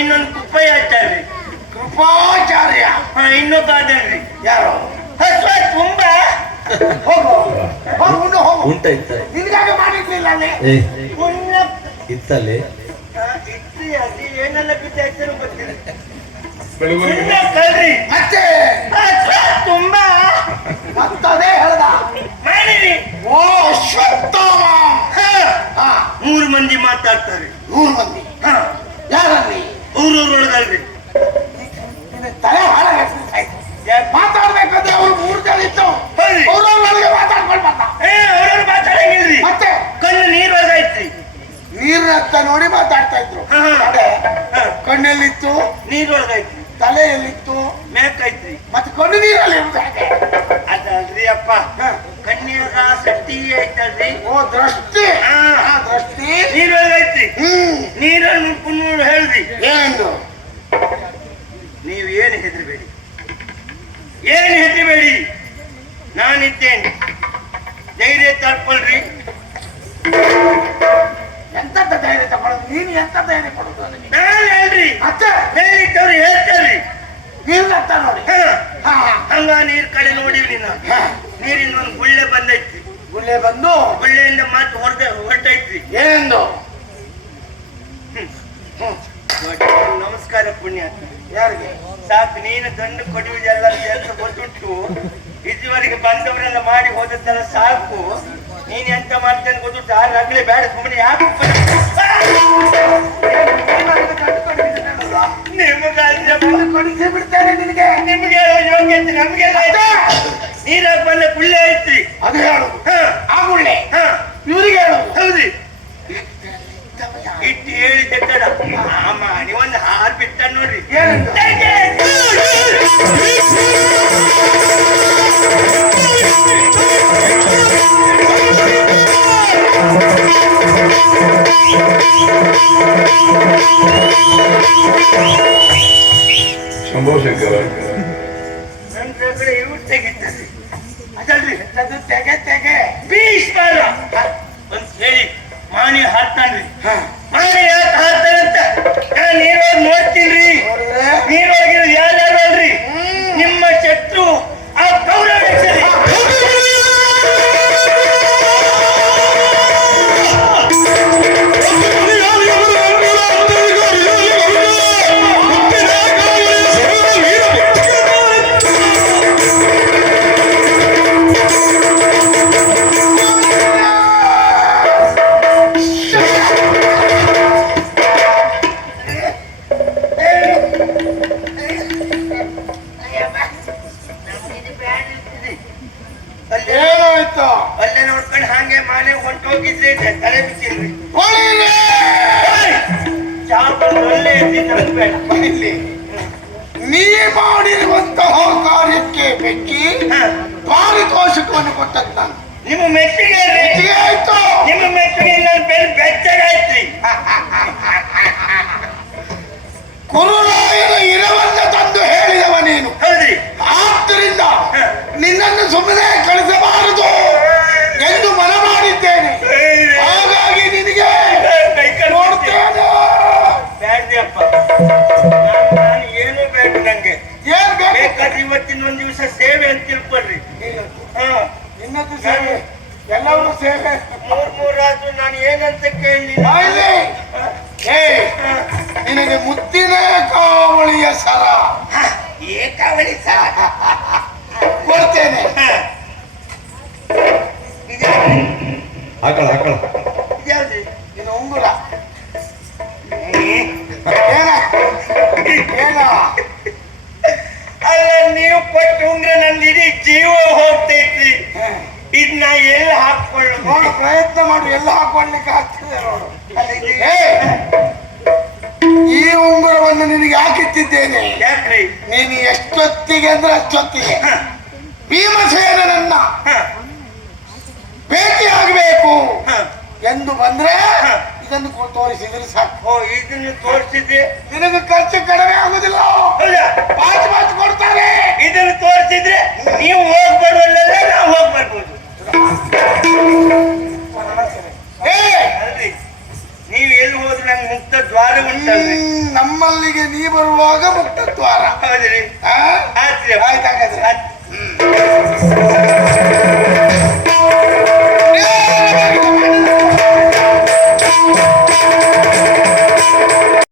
ಇನ್ನೊಂದು ಕೃಪಯಾಚಾರ್ಯ ಕೃಪಾಚಾರ್ಯ ಇನ್ನೊಬ್ಬ ಅದನ್ರಿ ಯಾರು ತುಂಬಾ ಹೋಗು ಹೋಗುಂಡು ಹೋಗು ಉಂಟಾಯ್ತ ನಿನ್ಗಾಗ ಮಾಡಿರ್ಲಿಲ್ಲ ಇತ್ತಲ್ಲಿ ಇತ್ತು ಅದು ಏನೆಲ್ಲ ಬಿದ್ದಾಯ್ತಾರೋ ಗೊತ್ತಿಲ್ಲ ಕಲ್ರಿ ಮತ್ತೆ ತುಂಬಾ ಮತ್ತದೇ ಹೇಳ್ದ ಮಾಡಿರಿ ಓ ಅಶ್ವತ್ಥಾಮ 3 ಮಂದಿ ಮಾತಾಡ್ತಾರೆ 3 ಮಂದಿ ಯಾರಲ್ಲಿ ಊರೊಳಗಲ್ರಿ ತಲೆ ಹಾಳಾಗ್ತದೆ ಮಾತಾಡ್ಬೇಕಂದ್ರೆ ಅವ್ರು 3 ಜನ ಇತ್ತು ಅವ್ರೊಳಗೆ ಮಾತಾಡ್ಕೊಂಡು ಬಂದ ಅವ್ರವ್ರು ಮಾತಾಡಂಗಿಲ್ರಿ ಮತ್ತೆ ಕಣ್ಣು ನೀರ್ ಒಳಗಾಯ್ತ್ರಿ ನೀರ್ನತ್ತ ನೋಡಿ ಮಾತಾಡ್ತಾ ಇದ್ರು ಕಣ್ಣೆಲ್ಲಿತ್ತು ನೀರ್ ಒಳಗಾಯ್ತ್ರಿ ತಲೆ ಎಲ್ಲಿತ್ತು ಮೇಕೈತ್ರಿ ಮತ್ತೆ ಕಣ್ಣು ನೀರಲ್ಲಿ ಅದಲ್ರಿ ಅಪ್ಪ ಕಣ್ಣಿಯಾಗ ಸಟ್ಟಿ ಐತಲ್ರಿ ಓ ದೃಷ್ಟಿ ದೃಷ್ಟಿ ನೀರ್ ಒಳಗೈತ್ರಿ ನೀರನ್ನು ಕುನ್ನೂರು ಹೇಳ್ರಿ ಏನು ನೀವು ಏನು ಹೆದರ್ಬೇಡಿ ನಾನಿದ್ದೇನೆ ಧೈರ್ಯ ತರ್ಕೊಳ್ರಿ ಎಂತದ ಧೈರ್ಯ ತಗೊಳ್ಳೋದು ನೀನು ಎಂತ ಧೈರ್ಯ ಕೊಡುದು ನಾನು ಹೇಳ್ರಿ ಮತ್ತೆ ಮೇಲಿದ್ದವ್ರು ಹೇಳ್ತಾರ್ರಿ ನೀರ್ನತ್ತ ನೋಡಿ ಹಂಗ ನೀರ್ ಕಡೆ ನೋಡಿವ್ರಿ ನಾನು ನೀರಿಂದ ಒಂದು ಗುಳ್ಳೆ ಬಂದೈತ್ರಿ ಗುಳ್ಳೆ ಬಂದು ಗುಳ್ಳೆಯಿಂದ ಮತ್ತೆ ಹೊರಟೈತ್ರಿ ಏನು ನಮಸ್ಕಾರ ಪುಣ್ಯ ಯಾರಿಗೆ ಸಾಕು ನೀನು ದಂಡು ಕೊಡುವುದೆಲ್ಲ ಕೆಲಸ ಗೊತ್ತುಂಟು ಇದುವರೆಗೆ ಬಂದವರೆಲ್ಲ ಮಾಡಿ ಹೋದದ್ದೆಲ್ಲ ಸಾಕು ನೀನ್ ಎಂತ ಮಾಡ್ತೇನೆ ಗೊತ್ತುಂಟು ಆ ರಗಳೆ ಬೇಡ ಸುಮ್ಮನೆ ಯಾಕೆ ಕೊಡಿಸಿ ಬಿಡ್ತೇನೆ ನಿನಗೆ ನಿಮ್ಗೆ ಯೋಗ್ಯತೆ ನಮ್ಗೆಲ್ಲ ನೀರಾಗ ಬಂದ ಗುಳ್ಳೆ ಐತ್ರಿ ಅದು ಹೇಳು ಆ ಗುಳ್ಳೆ ಇವ್ರಿಗೆ ಹೇಳು ಹೌದ್ರಿ ಇಟ್ಟು ಹೇಳಿದ್ದೆ ಕಡ ಮಾಡಿ ಒಂದು ಹಾಲು ಬಿಟ್ಟ ನೋಡ್ರಿ ಶಂಭೋ ಶಂಕರ ನನ್ನ ಕಡೆ ಇವು ತೆಗಿತಾರೆ ಅದಲ್ರಿ ಅದು ತೆಗೆ ತೆಗೆ ಭೀಷ್ಮರ ಅಂತ ಹೇಳಿ ಮಾನಿ ಹಾಕ್ತಾನ್ರಿ ಮಾನಿ ಯಾಕೆ ಹಾಕ್ತಾನಂತ ನಾನು ನೀರೊಳಗೆ ನೋಡ್ತೀನಿ ನೀರೊಳಗಿರೋ ಯಾರ್ಯಾರು ಅಲ್ರಿ ನಿಮ್ಮ ಶತ್ರು ಆ ಕೌರವ ಅಲ್ಲೇ ನೋಡ್ಕೊಂಡು ಹಾಗೆ ಮಾನೆ ಹೊಂಟೋಗಿದ್ರೆ ತಲೆ ಬಿಟ್ಟಿಲ್ರಿ ಒಳ್ಳೆ ಬೇಡ ಇಲ್ಲಿ ನೀ ಮಾಡಿರುವಂತಹ ಕಾರ್ಯಕ್ಕೆ ಬೆಂಕಿ ಪಾರಿತೋಷಕವನ್ನು ಕೊಟ್ಟದ್ದು ನಾನು ನಿಮ್ಮ ಮೆಚ್ಚಿಗೆ ಆಯ್ತು ನಿಮ್ಮ ಮೆಚ್ಚಿಗೆ ನನ್ನ ಬೆನ್ನು ಬೆಚ್ಚಗಾಯ್ತ್ರಿ ಕುರುರಾಯನ ಇರವನ್ನ ತಂದು ಹೇಳಿದವ ನೀನು ಹೌದ್ರಿ ಆದ್ದರಿಂದ ನಿನ್ನನ್ನು ಸುಮ್ಮನೆ ಕಳಿಸಬಾರದು ಎಂದು ಮನ ಮಾಡಿದ್ದೇನೆ ಹಾಗಾಗಿ ನಿನಗೆ ನೋಡ್ತೇನೆ ಬ್ಯಾಡ್ರಿ ಅಪ್ಪ ನಾನು ಏನೂ ಬೇಕು ನಂಗೆ ಏನ್ ಬೇಕಾದ್ರೆ ಇವತ್ತಿನ ಒಂದ್ ದಿವಸ ಸೇವೆ ಅಂತ ತಿಳ್ಕೊಳ್ರಿ ಇನ್ನೊಂದು ಸೇವೆ ಎಲ್ಲವೂ ಸೇವೆ 3 ಆದ್ರೂ ನಾನು ಏನಂತ ಕೇಳಿ ನಿನಗೆ ಮುತ್ತಿನ ಕಾವಳಿಯ ಸರ ಏಕಾವಳಿ ಸರ ಕೊಡ್ತೇನೆ ಹಾಕಳ ಇದ್ಯಾವ್ದು ಇದು ಉಂಗುರ ಏನ ಅಲ್ಲ ನೀವು ಕೊಟ್ಟು ಉಂಗ್ರ ನಂದು ಇಡೀ ಜೀವ ಹೋಗ್ತೈತ್ರಿ ಇದನ್ನ ಎಲ್ಲಿ ಹಾಕೊಳ್ಳು ನೋಡು ಪ್ರಯತ್ನ ಯೋಚನೆ ಮಾಡು, ಎಲ್ಲ ಹಾಕೊಳ್ಳಿಕ್ಕೆ ಆಗ್ತದೆ ನೋಡು. ಅಲ್ಲ, ಇದು ಏ, ಈ ಉಂಗುರವನ್ನು ನಿನಗೆ ಹಾಕಿಟ್ಟಿದ್ದೇನೆ. ಯಾಕ್ರಿ? ನೀನು ಎಷ್ಟೊತ್ತಿಗೆ ಅಂದ್ರೆ ಅಷ್ಟೊತ್ತಿಗೆ ಭೀಮಸೇನನನ್ನ ಭೇಟಿ ಆಗಬೇಕು ಎಂದು ಬಂದ್ರೆ ಇದನ್ನು ತೋರಿಸಿದ್ರೆ ಸಾಕು. ಓ, ಇದನ್ನು ತೋರಿಸಿದ್ರೆ ನಿನಗೆ ಖರ್ಚು ಕಡಿಮೆ ಆಗುದಿಲ್ಲ. ಹೌದಾ? ಪಾಚ್ ಕೊಡ್ತಾರೆ. ಇದನ್ನು ತೋರಿಸಿದ್ರೆ ನೀವು ಹೋಗಿ ಬರುವಲ್ಲೆಲ್ಲ ನಾವು ಹೋಗಿ ಬರ್ಬೋದು. ಏ, ಅಲ್ರಿ, ನೀವು ಎಲ್ಲಿ ಹೋದ್ರೆ ನಂಗೆ ಮುಕ್ತ ದ್ವಾರ ಉಂಟಲ್ರಿ. ನಮ್ಮಲ್ಲಿಗೆ ನೀ ಬರುವಾಗ ಮುಕ್ತ ದ್ವಾರ. ಹೌದ್ರಿ? ಆ? ಆಯ್ತ್ರಿ. ಆಯ್ತಾ?